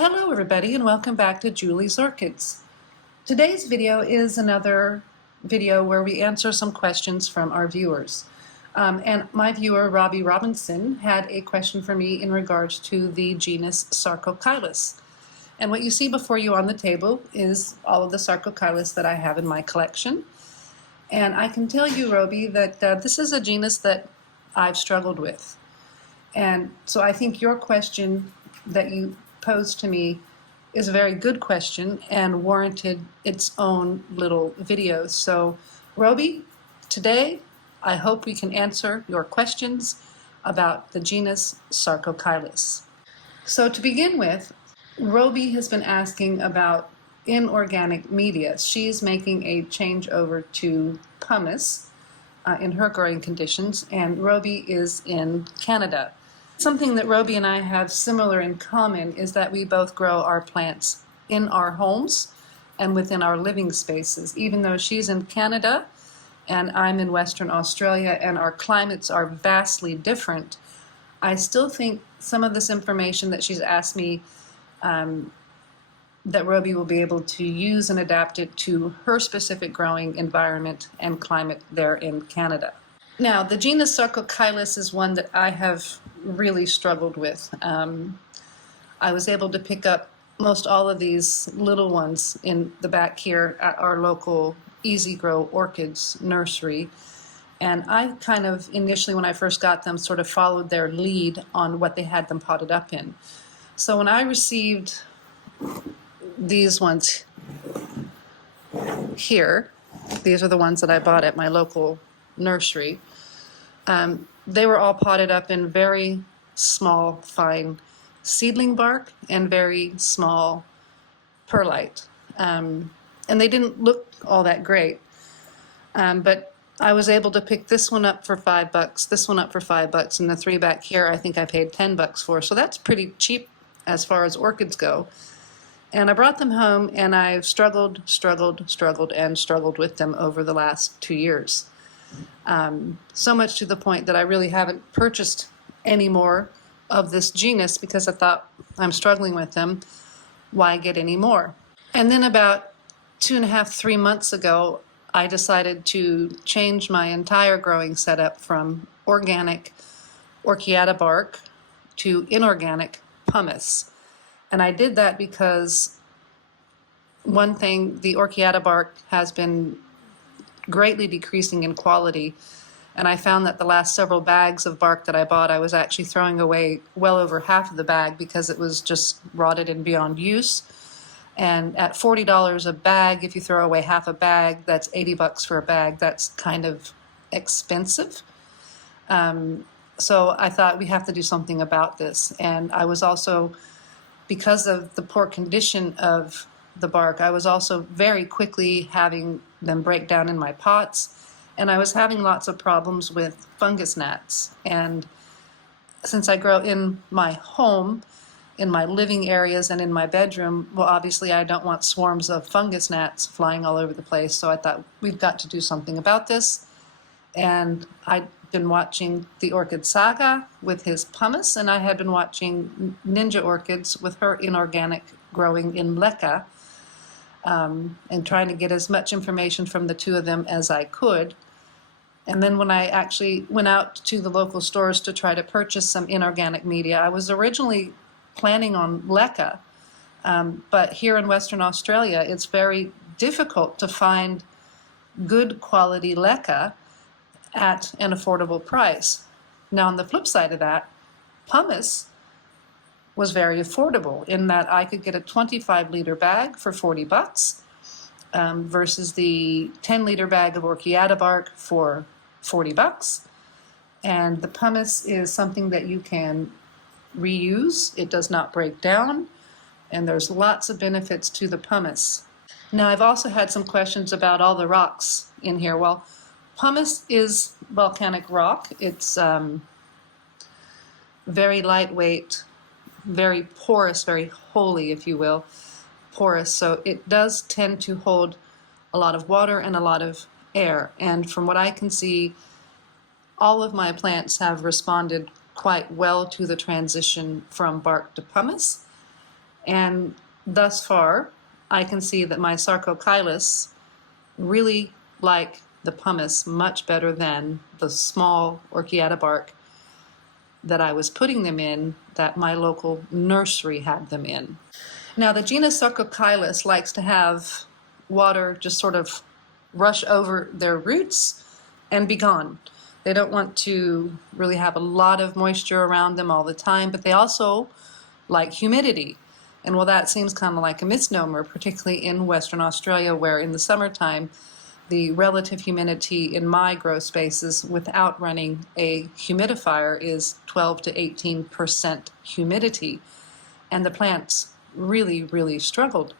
Why hello everybody and welcome back to Julie's Orchids. Today's video is another video where we answer some questions from our viewers. And my viewer Robbie Robinson had a question for me in regards to the genus Sarcochilus. And what you see before you on the table is all of the Sarcochilus that I have in my collection. And I can tell you, Robi, that this is a genus that I've struggled with. And so I think your question that you posed to me is a very good question and warranted its own little video. So Robi, today I hope we can answer your questions about the genus Sarcochilus. So to begin with, Robi has been asking about inorganic media. She's making a change over to pumice in her growing conditions, and Robi is in Canada. Something that Robi and I have similar in common is that we both grow our plants in our homes and within our living spaces. Even though she's in Canada and I'm in Western Australia and our climates are vastly different, I still think some of this information that she's asked me that Robi will be able to use and adapt it to her specific growing environment and climate there in Canada. Now, the genus Sarcochilus is one that I have really struggled with. I was able to pick up most all of these little ones in the back here at our local Easy Grow Orchids nursery. And I kind of initially, when I first got them, sort of followed their lead on what they had them potted up in. So when I received these ones here, these are the ones that I bought at my local nursery. They were all potted up in very small, fine seedling bark and very small perlite. And they didn't look all that great. But I was able to pick this one up for $5, this one up for $5, and the three back here I think I paid $10 for. So that's pretty cheap as far as orchids go. And I brought them home and I've struggled with them over the last 2 years. So much to the point that I really haven't purchased any more of this genus because I thought, I'm struggling with them, why get any more? And then about 2.5, 3 months ago, I decided to change my entire growing setup from organic orchiata bark to inorganic pumice. And I did that because, one thing, the orchiata bark has been greatly decreasing in quality, and I found that the last several bags of bark that I bought, I was actually throwing away well over half of the bag because it was just rotted and beyond use. And at $40 a bag, if you throw away half a bag, that's $80 for a bag. That's kind of expensive. So I thought we have to do something about this. And I was also, because of the poor condition of the bark, I was also very quickly having them break down in my pots, and I was having lots of problems with fungus gnats. And since I grow in my home, in my living areas and in my bedroom, well, obviously I don't want swarms of fungus gnats flying all over the place, so I thought we've got to do something about this. And I'd been watching the Orchid Saga with his pumice, and I had been watching Ninja Orchids with her inorganic growing in leca, and trying to get as much information from the two of them as I could. And then when I actually went out to the local stores to try to purchase some inorganic media, I was originally planning on leca, but here in Western Australia, it's very difficult to find good quality leca at an affordable price. Now, on the flip side of that, pumice was very affordable in that I could get a 25-liter bag for $40 versus the 10-liter bag of orchiata bark for $40. And the pumice is something that you can reuse. It does not break down, and there's lots of benefits to the pumice. Now, I've also had some questions about all the rocks in here. Well, pumice is volcanic rock. It's very lightweight, very porous, very holy, if you will, porous. So it does tend to hold a lot of water and a lot of air. And from what I can see, all of my plants have responded quite well to the transition from bark to pumice. And thus far, I can see that my Sarcochilus really like the pumice much better than the small Orchids bark that I was putting them in, that my local nursery had them in. Now, the genus Sarcochilus likes to have water just sort of rush over their roots and be gone. They don't want to really have a lot of moisture around them all the time, but they also like humidity. And while that seems kind of like a misnomer, particularly in Western Australia, where in the summertime, the relative humidity in my grow spaces without running a humidifier is 12 to 18% humidity. And the plants really, really struggled.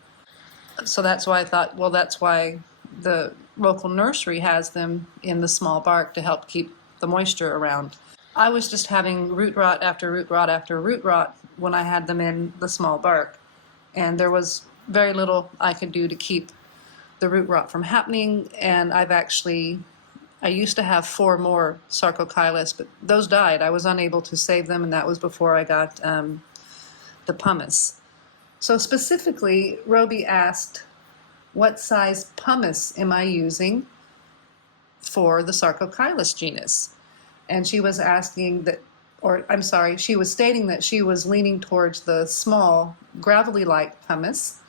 So that's why I thought, well, that's why the local nursery has them in the small bark to help keep the moisture around. I was just having root rot after root rot after root rot when I had them in the small bark. And there was very little I could do to keep the root rot from happening. And I used to have 4 more Sarcochilus, but those died. I was unable to save them, and that was before I got the pumice. So specifically, Robi asked, what size pumice am I using for the Sarcochilus genus? And she was asking that, she was stating that she was leaning towards the small, gravelly-like pumice,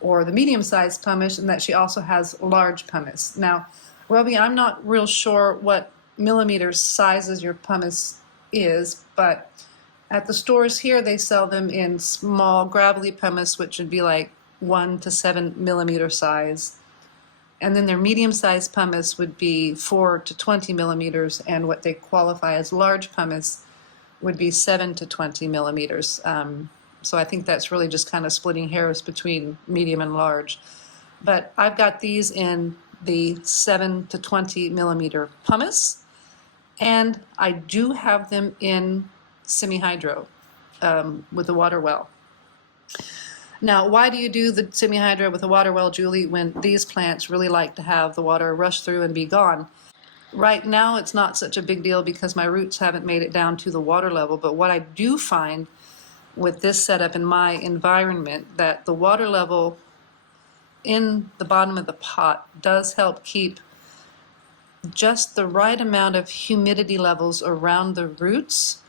or the medium-sized pumice, and that she also has large pumice. Now, Robi, I'm not real sure what millimeter sizes your pumice is, but at the stores here, they sell them in small, gravelly pumice, which would be like 1 to 7 millimeter size. And then their medium-sized pumice would be 4 to 20 millimeters, and what they qualify as large pumice would be 7 to 20 millimeters. So I think that's really just kind of splitting hairs between medium and large. But I've got these in the 7 to 20 millimeter pumice, and I do have them in semi-hydro with a water well. Now, why do you do the semi-hydro with a water well, Julie, when these plants really like to have the water rush through and be gone? Right now, it's not such a big deal because my roots haven't made it down to the water level, but what I do find with this setup in my environment, that the water level in the bottom of the pot does help keep just the right amount of humidity levels around the roots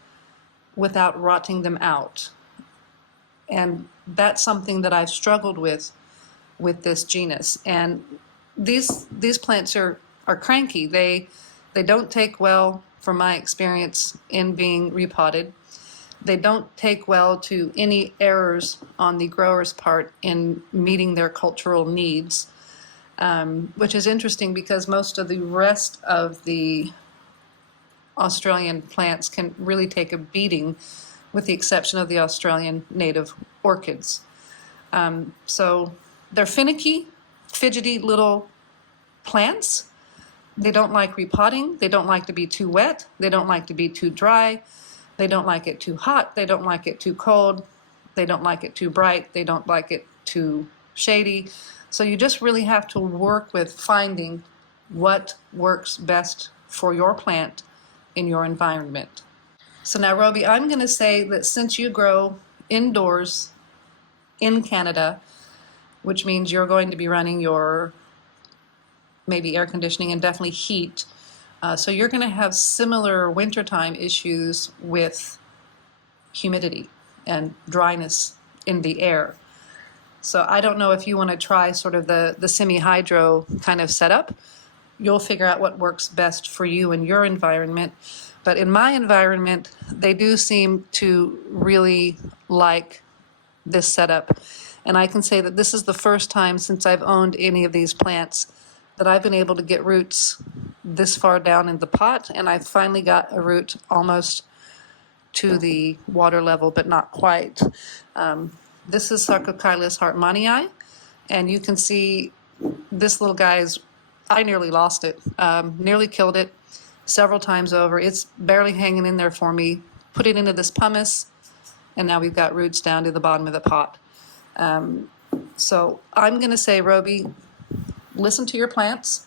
without rotting them out. And that's something that I've struggled with this genus. And these plants are cranky. They don't take well, from my experience in being repotted. They don't take well to any errors on the grower's part in meeting their cultural needs, which is interesting because most of the rest of the Australian plants can really take a beating, with the exception of the Australian native orchids. So they're finicky, fidgety little plants. They don't like repotting. They don't like to be too wet. They don't like to be too dry. They don't like it too hot. They don't like it too cold. They don't like it too bright. They don't like it too shady. So you just really have to work with finding what works best for your plant in your environment. So now, Robi, I'm going to say that since you grow indoors in Canada, which means you're going to be running your maybe air conditioning and definitely heat, so you're going to have similar wintertime issues with humidity and dryness in the air. So I don't know if you want to try sort of the semi-hydro kind of setup. You'll figure out what works best for you and your environment. But in my environment, they do seem to really like this setup. And I can say that this is the first time since I've owned any of these plants that I've been able to get roots this far down in the pot, and I finally got a root almost to the water level, but not quite. This is Sarcochilus hartmannii, and you can see this little guy's, I nearly lost it, nearly killed it several times over. It's barely hanging in there for me. Put it into this pumice, and now we've got roots down to the bottom of the pot. So I'm going to say, Robi, listen to your plants.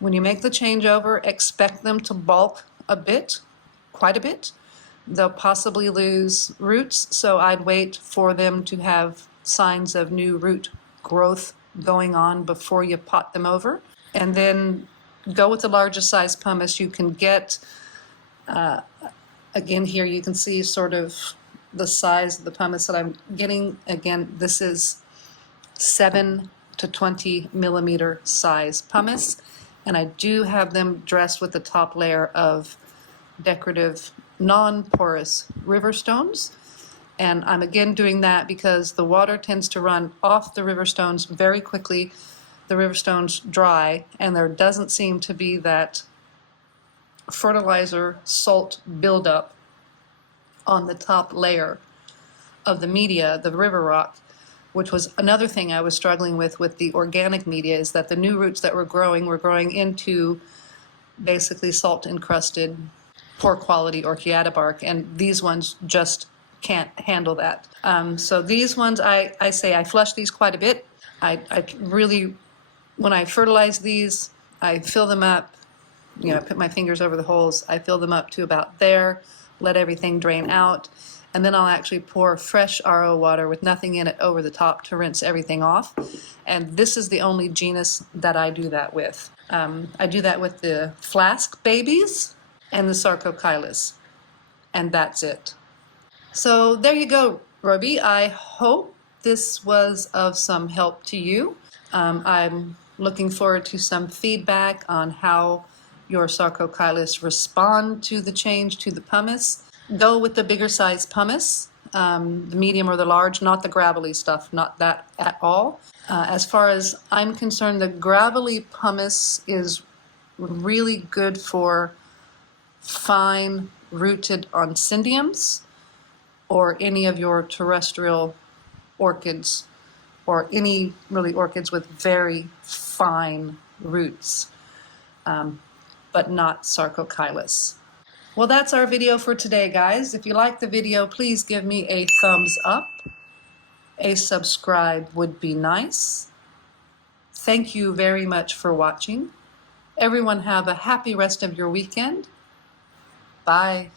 When you make the changeover, expect them to bulk a bit, quite a bit, they'll possibly lose roots, so I'd wait for them to have signs of new root growth going on before you pot them over. And then go with the largest size pumice you can get. Again, here you can see sort of the size of the pumice that I'm getting. Again, this is 7 to 20 millimeter size pumice, and I do have them dressed with the top layer of decorative non-porous river stones. And I'm again doing that because the water tends to run off the river stones very quickly. The river stones dry, and there doesn't seem to be that fertilizer salt buildup on the top layer of the media, the river rock, which was another thing I was struggling with the organic media, is that the new roots that were growing into basically salt encrusted, poor quality Orchids bark, and these ones just can't handle that. So these ones, I say I flush these quite a bit. I really, when I fertilize these, I fill them up, you know, I put my fingers over the holes, I fill them up to about there, let everything drain out, and then I'll actually pour fresh RO water with nothing in it over the top to rinse everything off. And this is the only genus that I do that with. I do that with the flask babies and the Sarcochilus, and that's it. So there you go, Robi. I hope this was of some help to you. I'm looking forward to some feedback on how your Sarcochilus respond to the change to the pumice. Go with the bigger size pumice, the medium or the large, not the gravelly stuff, not that at all. As far as I'm concerned, the gravelly pumice is really good for fine rooted oncidiums or any of your terrestrial orchids, or any really orchids with very fine roots, but not Sarcochilus. Well, that's our video for today, guys. If you like the video, please give me a thumbs up. A subscribe would be nice. Thank you very much for watching. Everyone have a happy rest of your weekend. Bye.